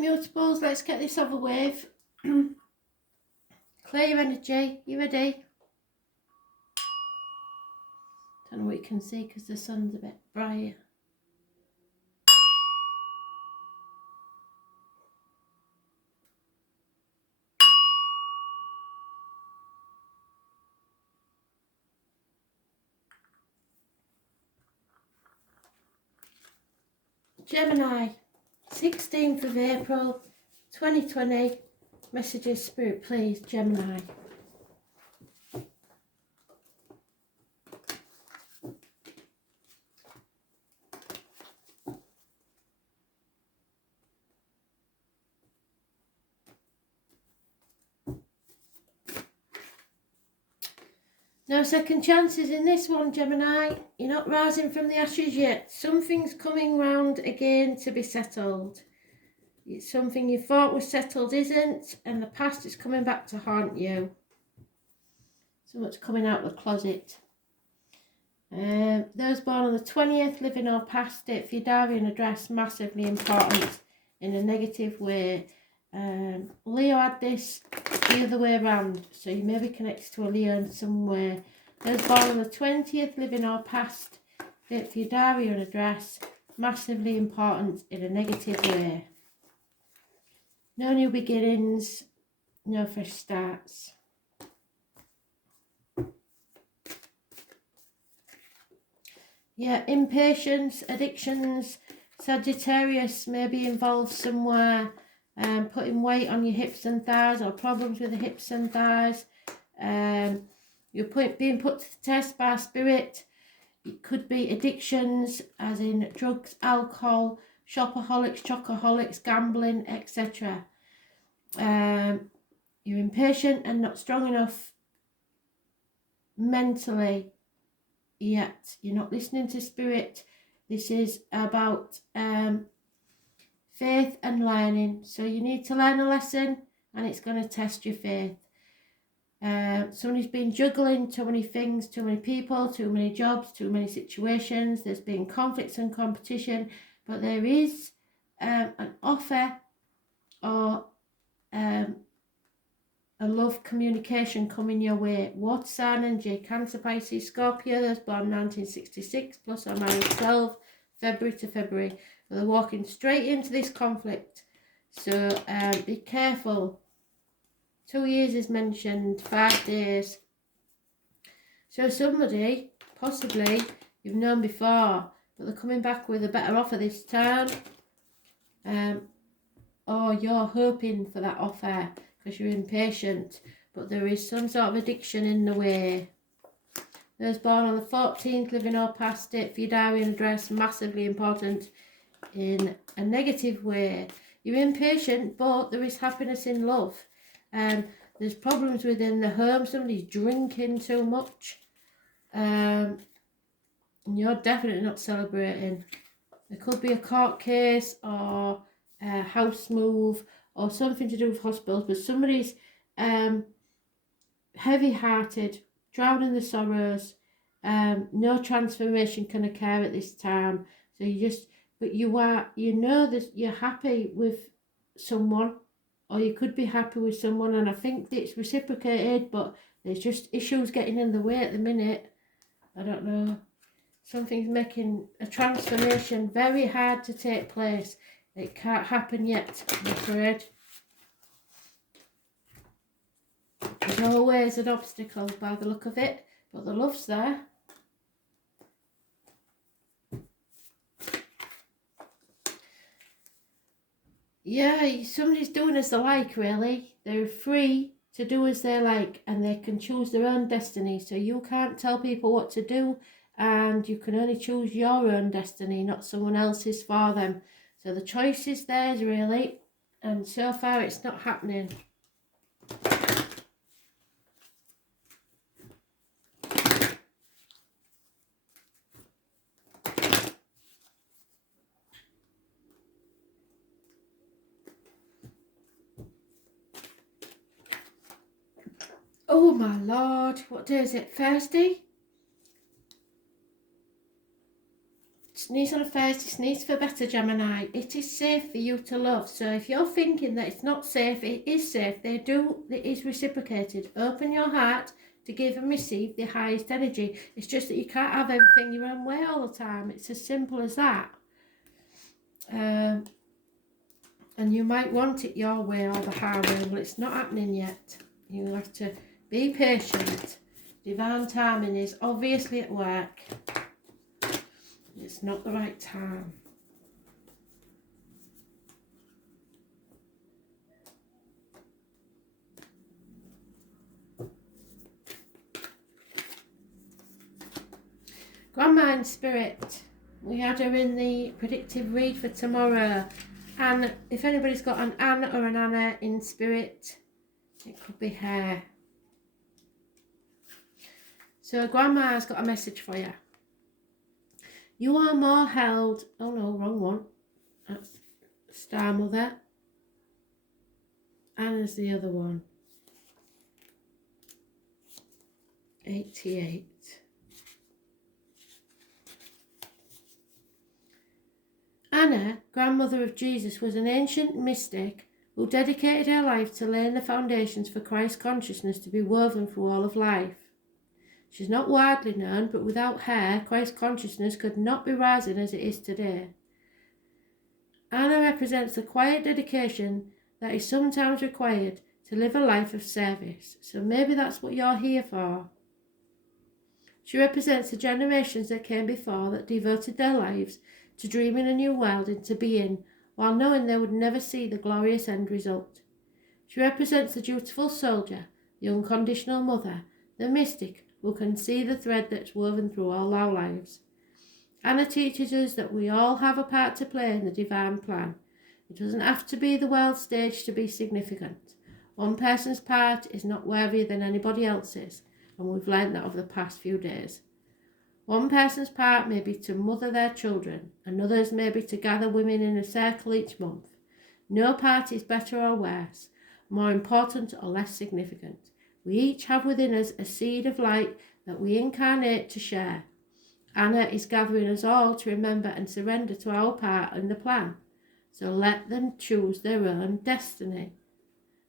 Mutables, let's get this over with. Clear your energy. You ready? Don't know what you can see because the sun's a bit bright. Gemini, 16th of April 2020. Messages, Spirit, please, Gemini. No second chances in this one, Gemini. You're not rising from the ashes yet. Something's coming round again to be settled. It's something you thought was settled isn't, and the past is coming back to haunt you. So much coming out of the closet. Those born on the 20th, living or past it, for your diary and address, massively important in a negative way. Leo had this the other way around, so you may be connected to a Leo in some way. Those born on the 20th, living or past, date for your diary and address, massively important in a negative way. No new beginnings, no fresh starts. Yeah, impatience, addictions, Sagittarius may be involved somewhere. Putting weight on your hips and thighs, or problems with the hips and thighs. You're being put to the test by spirit. It could be addictions, as in drugs, alcohol, shopaholics, chocoholics, gambling, etc. You're impatient and not strong enough mentally yet. You're not listening to spirit. This is about faith and learning. So you need to learn a lesson, and it's going to test your faith. Somebody's been juggling too many things, too many people, too many jobs, too many situations. There's been conflicts and competition, but there is an offer or a love communication coming your way. Water sign energy, Cancer, Pisces, Scorpio, those born 1966 plus or minus 12, February to February. So they're walking straight into this conflict. So be careful. 2 years is mentioned, 5 days. So somebody, possibly, you've known before, but they're coming back with a better offer this time. Or you're hoping for that offer because you're impatient. But there is some sort of addiction in the way. Those born on the 14th, living or past it, for your diary and address, massively important in a negative way. You're impatient, but there is happiness in love. There's problems within the home. Somebody's drinking too much. And you're definitely not celebrating. There could be a court case or a house move or something to do with hospitals, but somebody's heavy-hearted, drowning the sorrows. No transformation can occur at this time. So but you know that you're happy with someone, or you could be happy with someone, and I think it's reciprocated, but there's just issues getting in the way at the minute. I don't know. Something's making a transformation very hard to take place. It can't happen yet, I'm afraid. There's always an obstacle by the look of it, but the love's there. Yeah, somebody's doing as they like, really. They're free to do as they like, and they can choose their own destiny. So you can't tell people what to do, and you can only choose your own destiny, not someone else's for them. So the choice is theirs, really, and so far it's not happening. Oh my Lord, what day is it? Thursday? Sneeze on a Thursday, sneeze for better, Gemini. It is safe for you to love. So if you're thinking that it's not safe, it is safe. It is reciprocated. Open your heart to give and receive the highest energy. It's just that you can't have everything your own way all the time. It's as simple as that. And you might want it your way or the hard way, but it's not happening yet. You'll have to be patient. Divine timing is obviously at work. It's not the right time. Grandma in spirit. We had her in the predictive read for tomorrow. And if anybody's got an Anne or an Anna in spirit, it could be her. So Grandma's got a message for you. You are more held. Oh no, wrong one. That's Star Mother. Anna's the other one. 88. Anna, grandmother of Jesus, was an ancient mystic who dedicated her life to laying the foundations for Christ consciousness to be woven through all of life. She's not widely known, but without her, Christ consciousness could not be rising as it is today. Anna represents the quiet dedication that is sometimes required to live a life of service. So maybe that's what you're here for. She represents the generations that came before that devoted their lives to dreaming a new world into being, while knowing they would never see the glorious end result. She represents the dutiful soldier, the unconditional mother, the mystic who can see the thread that's woven through all our lives. Anna teaches us that we all have a part to play in the divine plan. It doesn't have to be the world stage to be significant. One person's part is not worthier than anybody else's, and we've learned that over the past few days. One person's part may be to mother their children, another's may be to gather women in a circle each month. No part is better or worse, more important or less significant. We each have within us a seed of light that we incarnate to share. Anna is gathering us all to remember and surrender to our part in the plan. So let them choose their own destiny.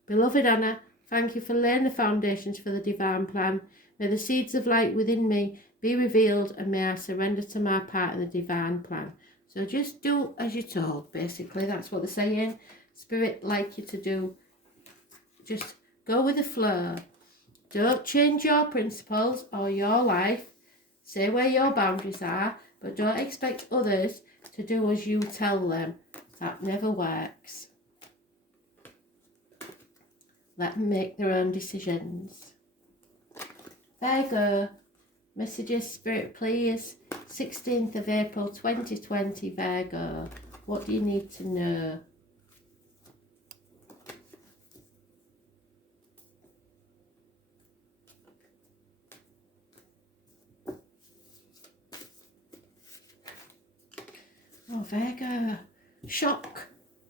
Beloved Anna, thank you for laying the foundations for the divine plan. May the seeds of light within me be revealed, and may I surrender to my part in the divine plan. So just do as you're told, basically. That's what they're saying. Spirit like you to do. Just go with the flow. Don't change your principles or your life. Say where your boundaries are, but don't expect others to do as you tell them. That never works. Let them make their own decisions. Virgo. Messages, Spirit, please. 16th of April 2020, Virgo. What do you need to know? Oh, Virgo. Shock,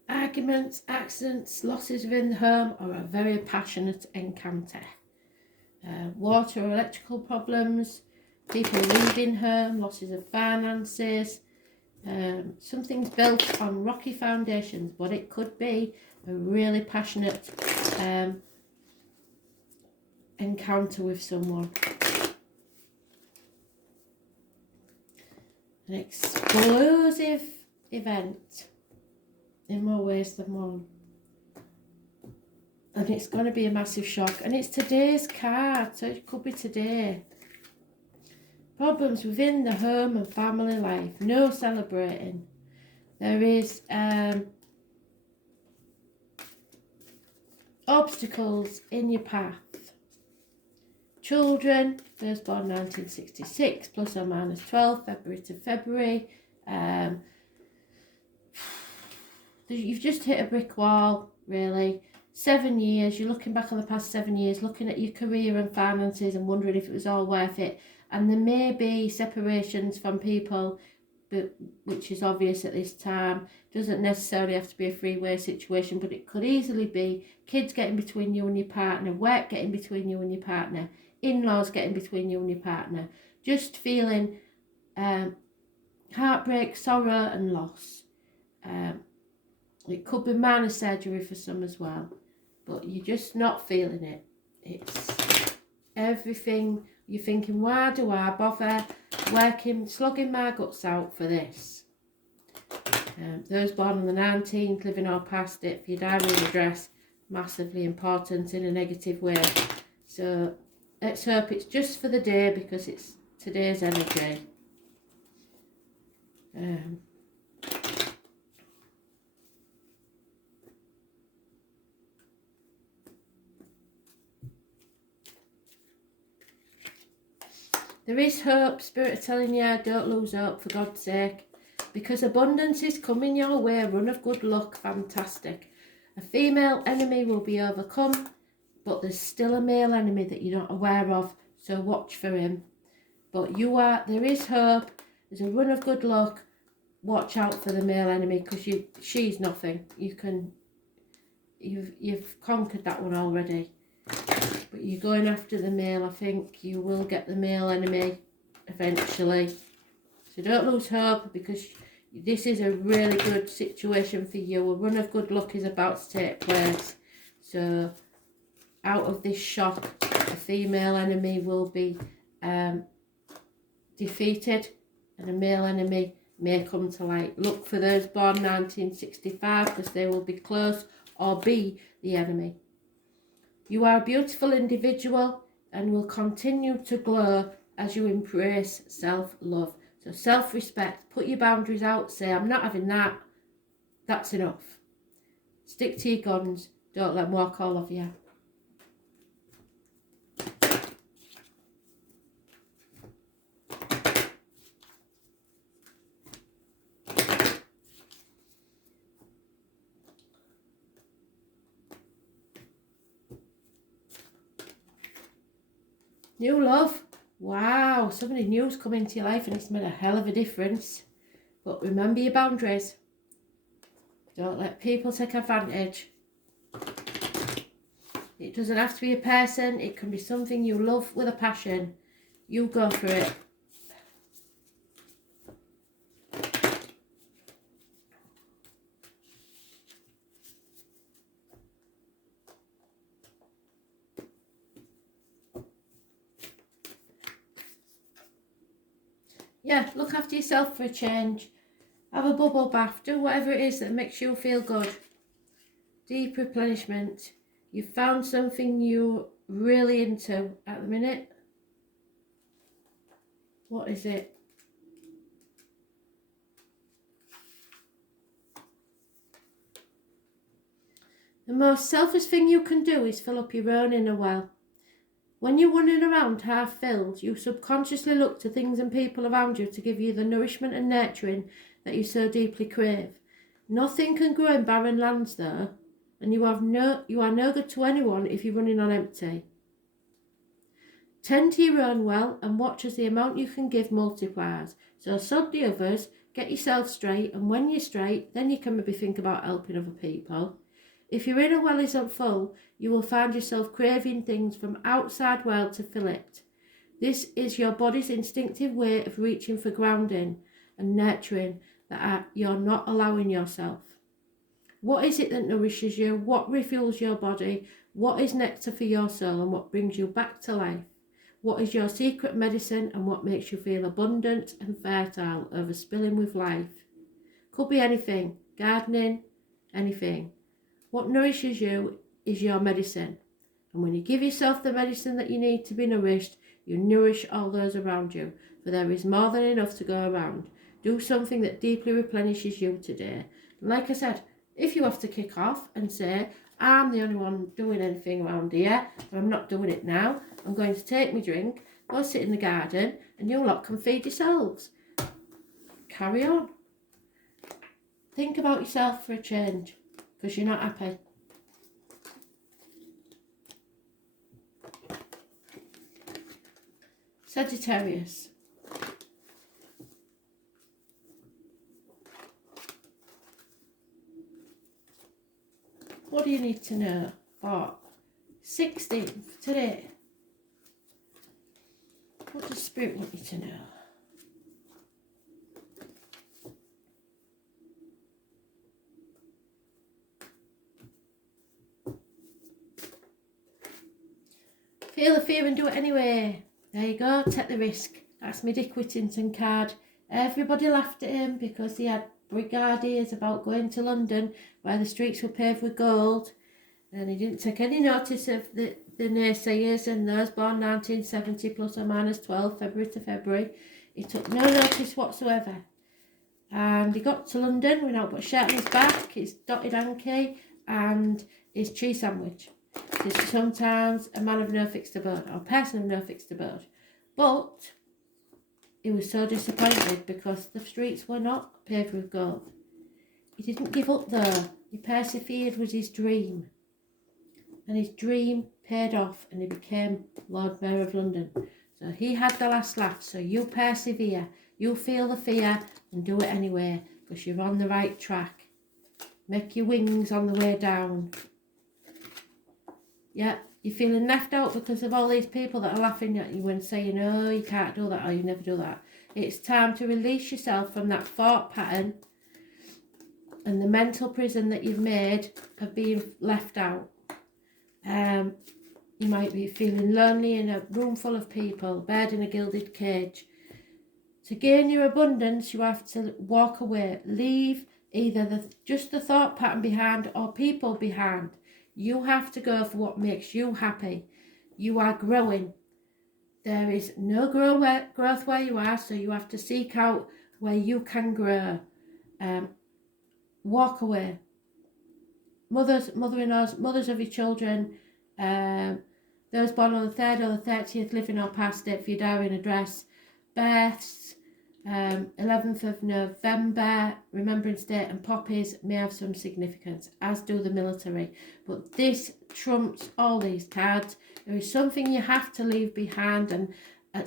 arguments, accidents, losses within the home, or a very passionate encounter. Water or electrical problems, people leaving home, losses of finances. Something's built on rocky foundations, but it could be a really passionate encounter with someone. An explosive event in more ways than one. And it's going to be a massive shock. And it's today's card, so it could be today. Problems within the home and family life. No celebrating. There is obstacles in your path. Children, first born 1966, plus or minus 12, February to February. You've just hit a brick wall, really. 7 years, you're looking back on the past 7 years, looking at your career and finances and wondering if it was all worth it. And there may be separations from people, but which is obvious at this time. Doesn't necessarily have to be a freeway situation, but it could easily be kids getting between you and your partner, work getting between you and your partner, in-laws getting between you and your partner. Just feeling heartbreak, sorrow and loss. It could be minor surgery for some as well, but you're just not feeling it. It's everything. You're thinking, why do I bother working, slugging my guts out for this? Those born on the 19th, living or past it, for your diary address, massively important in a negative way. So let's hope it's just for the day, because it's today's energy. There is hope. Spirit are telling you, don't lose hope, for God's sake, because abundance is coming your way. A run of good luck, fantastic. A female enemy will be overcome, but there's still a male enemy that you're not aware of, so watch for him. But there is hope. There's a run of good luck. Watch out for the male enemy, because she's nothing. You've conquered that one already. But you're going after the male. I think you will get the male enemy eventually. So don't lose hope, because this is a really good situation for you. A run of good luck is about to take place. So out of this shock, a female enemy will be defeated, and a male enemy may come to light. Look for those born 1965, because they will be close or be the enemy. You are a beautiful individual and will continue to glow as you embrace self-love. So self-respect, put your boundaries out, say, I'm not having that, that's enough. Stick to your guns, don't let them walk all over you. New love. Wow, somebody new's come into your life and it's made a hell of a difference. But remember your boundaries. Don't let people take advantage. It doesn't have to be a person. It can be something you love with a passion. You go for it. Yeah, look after yourself for a change. Have a bubble bath. Do whatever it is that makes you feel good. Deep replenishment. You've found something you're really into at the minute. What is it? The most selfish thing you can do is fill up your own inner well. When you're running around half filled, you subconsciously look to things and people around you to give you the nourishment and nurturing that you so deeply crave. Nothing can grow in barren lands though, and you are no good to anyone if you're running on empty. Tend to your own well and watch as the amount you can give multiplies. So sod the others, get yourself straight, and when you're straight, then you can maybe think about helping other people. If your inner well isn't full, you will find yourself craving things from outside world to fill it. This is your body's instinctive way of reaching for grounding and nurturing that you're not allowing yourself. What is it that nourishes you? What refuels your body? What is nectar for your soul and what brings you back to life? What is your secret medicine and what makes you feel abundant and fertile, overspilling with life? Could be anything, gardening, anything. What nourishes you is your medicine. And when you give yourself the medicine that you need to be nourished, you nourish all those around you. For there is more than enough to go around. Do something that deeply replenishes you today. And like I said, if you have to kick off and say, I'm the only one doing anything around here, but I'm not doing it now, I'm going to take my drink, go sit in the garden, and you lot can feed yourselves. Carry on. Think about yourself for a change. Because you're not happy. Sagittarius. What do you need to know for 16th today? What does Spirit want you to know? Feel the fear and do it anyway. There you go, take the risk. That's my Dick Whittington card. Everybody laughed at him because he had big ideas about going to London where the streets were paved with gold, and he didn't take any notice of the naysayers and those born 1970 plus or minus 12, February to February. He took no notice whatsoever. And he got to London without but a shirt on his back, his dotted hanky and his cheese sandwich. This is sometimes a man of no fixed abode, or a person of no fixed abode. But he was so disappointed because the streets were not paved with gold. He didn't give up though. He persevered with his dream. And his dream paid off and he became Lord Mayor of London. So he had the last laugh. So you persevere. You feel the fear and do it anyway because you're on the right track. Make your wings on the way down. Yeah, you're feeling left out because of all these people that are laughing at you and saying, oh, you can't do that or you never do that. It's time to release yourself from that thought pattern and the mental prison that you've made of being left out. You might be feeling lonely in a room full of people, bird in a gilded cage. To gain your abundance, you have to walk away. Leave either just the thought pattern behind or people behind. You have to go for what makes you happy. You are growing. There is no growth where you are, so you have to seek out where you can grow. Walk away. Mother-in-laws, mothers of your children, those born on the 3rd or the 30th, living or past it for your diary and address, births, 11th of November, Remembrance Day and poppies may have some significance, as do the military. But this trumps all these cards. There is something you have to leave behind, and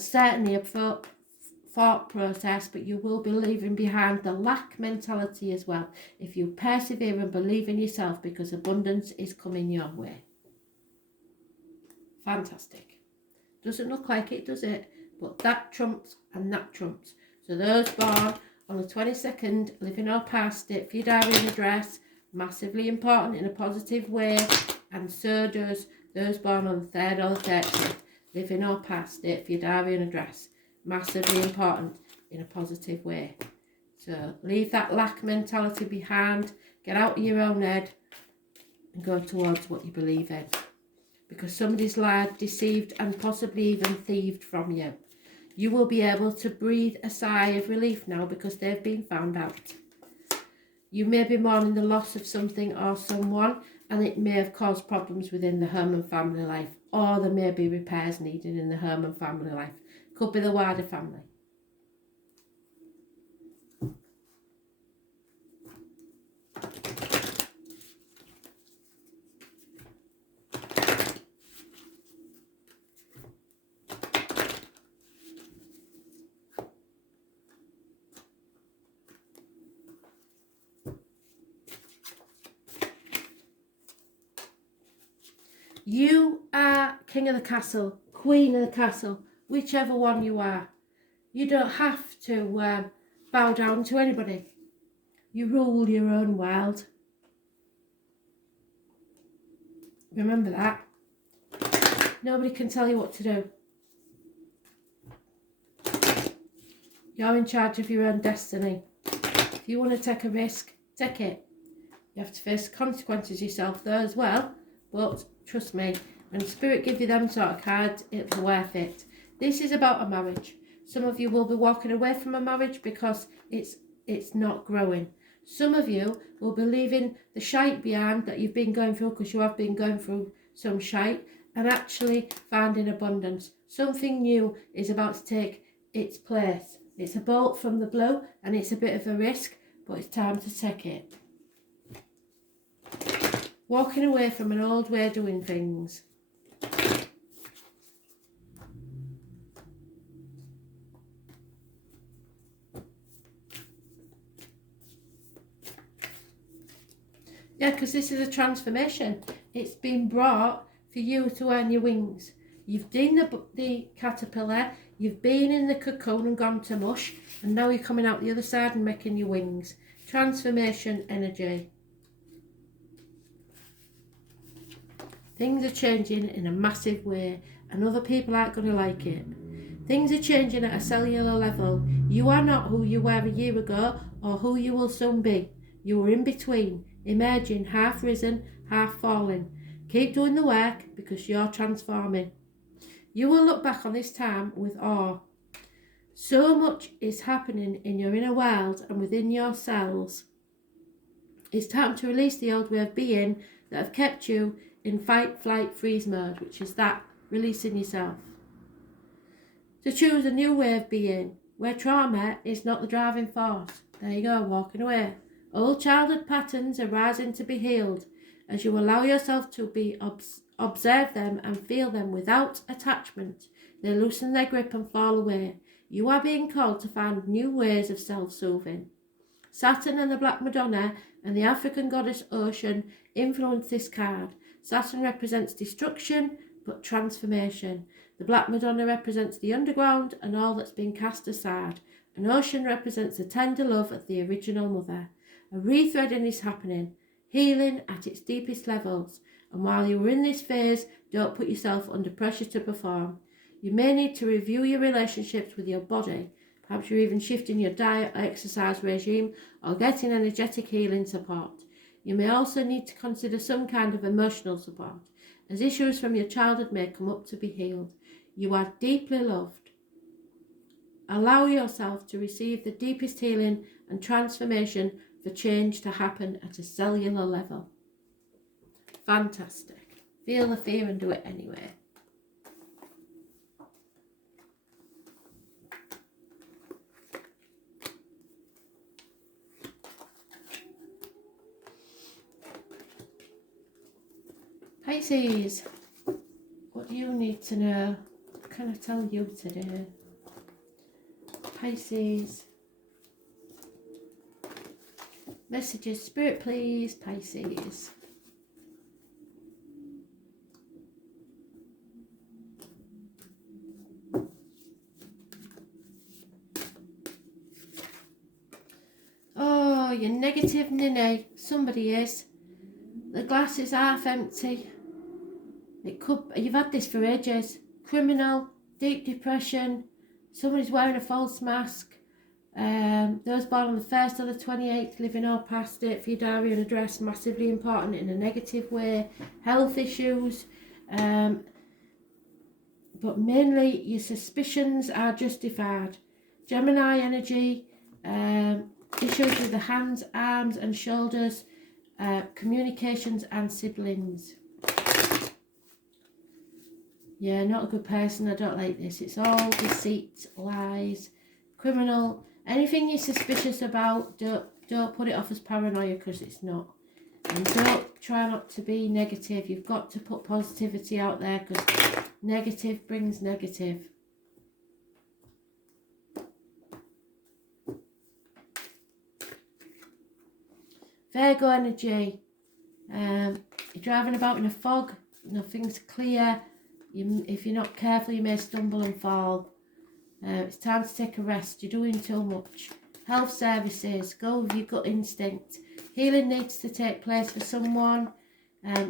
certainly a thought process, but you will be leaving behind the lack mentality as well if you persevere and believe in yourself, because abundance is coming your way. Fantastic. Doesn't look like it, does it? But that trumps and that trumps. So those born on the 22nd, living or past it, for your diary and address, massively important in a positive way, and so does those born on the 3rd or the 30th, living or past it, for your diary and address, massively important in a positive way. So leave that lack mentality behind, get out of your own head and go towards what you believe in. Because somebody's lied, deceived and possibly even thieved from you. You will be able to breathe a sigh of relief now because they've been found out. You may be mourning the loss of something or someone, and it may have caused problems within the home and family life, or there may be repairs needed in the home and family life. Could be the wider family. You are king of the castle, queen of the castle, whichever one you are. You don't have to bow down to anybody. You rule your own world. Remember that. Nobody can tell you what to do. You're in charge of your own destiny. If you want to take a risk, take it. You have to face the consequences yourself though as well, but trust me, when Spirit give you them sort of cards, it's worth it. This is about a marriage. Some of you will be walking away from a marriage because it's not growing. Some of you will be leaving the shite behind that you've been going through, because you have been going through some shite, and actually finding abundance. Something new is about to take its place. It's a bolt from the blue and it's a bit of a risk, but it's time to take it. Walking away from an old way of doing things. Yeah, because this is a transformation. It's been brought for you to earn your wings. You've done the caterpillar, you've been in the cocoon and gone to mush, and now you're coming out the other side and making your wings. Transformation energy. Things are changing in a massive way, and other people aren't going to like it. Things are changing at a cellular level. You are not who you were a year ago or who you will soon be. You are in between, emerging, half risen, half fallen. Keep doing the work because you're transforming. You will look back on this time with awe. So much is happening in your inner world and within your cells. It's time to release the old way of being that have kept you in fight, flight, freeze mode, which is that releasing yourself. To choose a new way of being, where trauma is not the driving force. There you go, walking away. Old childhood patterns are rising to be healed as you allow yourself to observe them and feel them without attachment. They loosen their grip and fall away. You are being called to find new ways of self-soothing. Saturn and the Black Madonna and the African goddess Ocean influence this card. Saturn represents destruction but transformation. The Black Madonna represents the underground and all that's been cast aside. An Ocean represents the tender love of the original mother. A rethreading is happening, healing at its deepest levels. And while you are in this phase, don't put yourself under pressure to perform. You may need to review your relationships with your body. Perhaps you're even shifting your diet or exercise regime or getting energetic healing support. You may also need to consider some kind of emotional support, as issues from your childhood may come up to be healed. You are deeply loved. Allow yourself to receive the deepest healing and transformation for change to happen at a cellular level. Fantastic. Feel the fear and do it anyway. Pisces, what do you need to know? What can I tell you today? Pisces. Messages, Spirit please, Pisces. Oh, you're negative, Ninny. Somebody is. The glass is half empty. It could. You've had this for ages. Criminal, deep depression. Somebody's wearing a false mask. Those born on the 1st or the 28th, living or past it for your diary and address, massively important in a negative way. Health issues. But mainly your suspicions are justified. Gemini energy. Issues with the hands, arms and shoulders. Communications and siblings. Yeah, not a good person. I don't like this. It's all deceit, lies, criminal. Anything you're suspicious about, don't put it off as paranoia, because it's not. And don't try not to be negative. You've got to put positivity out there, because negative brings negative. Virgo energy. You're driving about in a fog. Nothing's clear. If you're not careful, you may stumble and fall. It's time to take a rest. You're doing too much. Health services. Go with your gut instinct. Healing needs to take place for someone.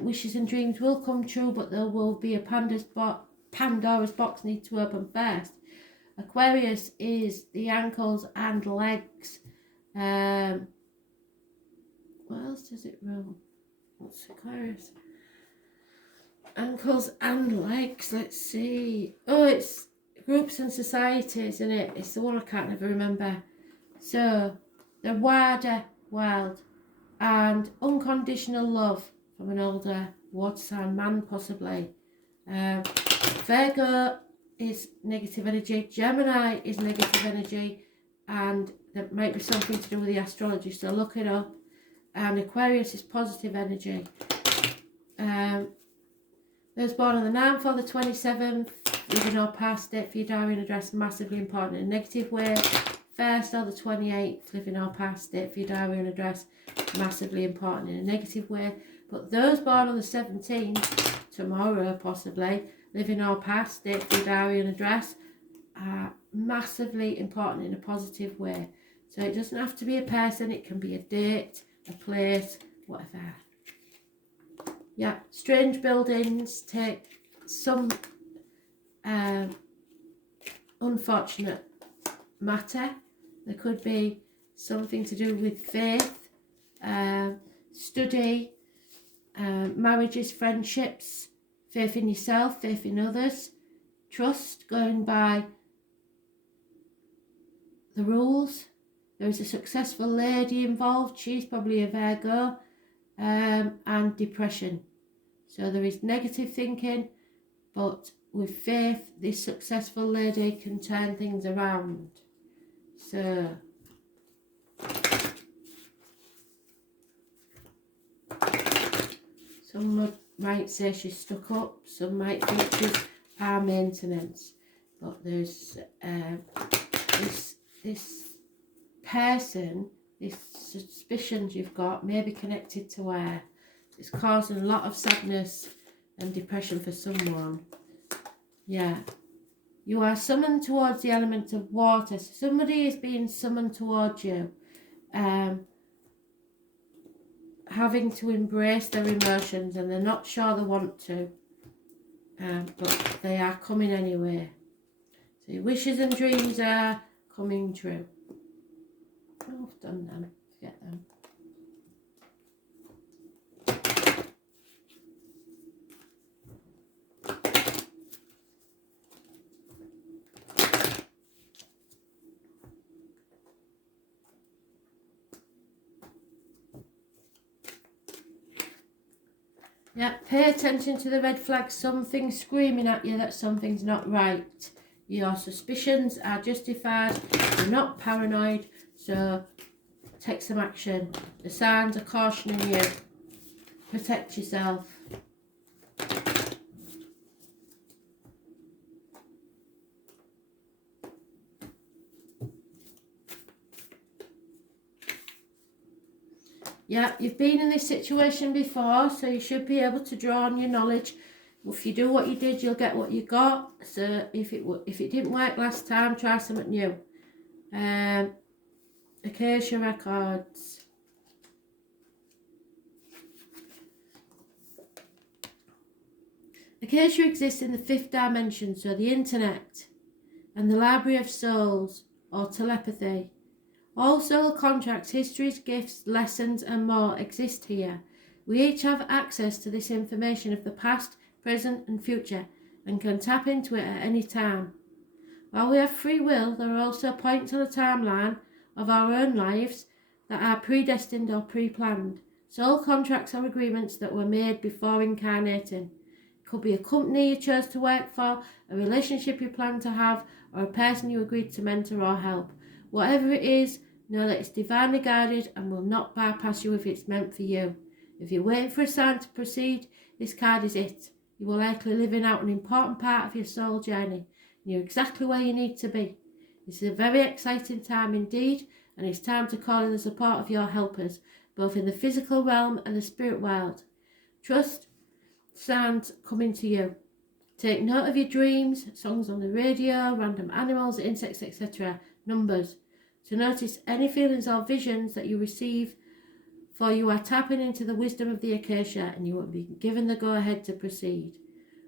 Wishes and dreams will come true, but there will be a Pandora's box need to open first. Aquarius is the ankles and legs. What else does it rule? What's Aquarius? Ankles and legs, let's see. Oh, it's groups and societies, isn't it? It's the one I can't ever remember. So, the wider world and unconditional love from an older water sign man, possibly. Virgo is negative energy. Gemini is negative energy, and there might be something to do with the astrology, so look it up. And Aquarius is positive energy. Those born on the 9th or the 27th, living or past it for your diary and address, massively important in a negative way. 1st or the 28th, living or past it for your diary and address, massively important in a negative way. But those born on the 17th, tomorrow possibly, living or past it for your diary and address, are massively important in a positive way. So it doesn't have to be a person, it can be a date, a place, whatever. Yeah, strange buildings take some unfortunate matter. There could be something to do with faith, study, marriages, friendships, faith in yourself, faith in others, trust, going by the rules. There is a successful lady involved, she's probably a Virgo, and depression. So there is negative thinking, but with faith, this successful lady can turn things around. So some might say she's stuck up, some might think she's our maintenance, but there's this person, this suspicions you've got may be connected to her. It's causing a lot of sadness and depression for someone. Yeah. You are summoned towards the element of water. So somebody is being summoned towards you. Having to embrace their emotions, and they're not sure they want to. But they are coming anyway. So your wishes and dreams are coming true. Oh, I've done them. Forget them. Yeah, pay attention to the red flags. Something's screaming at you that something's not right. Your suspicions are justified. You're not paranoid, so take some action. The signs are cautioning you. Protect yourself. Yeah, you've been in this situation before, so you should be able to draw on your knowledge. If you do what you did, you'll get what you got. So if it didn't work last time, try something new. Acacia records. Acacia exists in the 5th dimension, so the internet and the library of souls, or telepathy. All soul contracts, histories, gifts, lessons and more exist here. We each have access to this information of the past, present and future, and can tap into it at any time. While we have free will, there are also points on the timeline of our own lives that are predestined or pre-planned. Soul contracts are agreements that were made before incarnating. It could be a company you chose to work for, a relationship you plan to have, or a person you agreed to mentor or help. Whatever it is, know that it's divinely guided and will not bypass you if it's meant for you. If you're waiting for a sign to proceed, this card is it. You are likely living out an important part of your soul journey. You're exactly where you need to be. This is a very exciting time indeed, and it's time to call in the support of your helpers, both in the physical realm and the spirit world. Trust sounds coming to you. Take note of your dreams, songs on the radio, random animals, insects, etc., numbers. To notice any feelings or visions that you receive, for you are tapping into the wisdom of the Acacia and you will be given the go-ahead to proceed.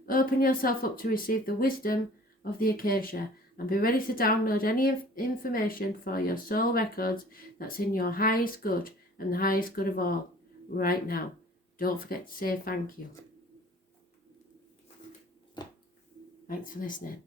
Open yourself up to receive the wisdom of the Acacia and be ready to download any information for your soul records that's in your highest good and the highest good of all right now. Don't forget to say thank you. Thanks for listening.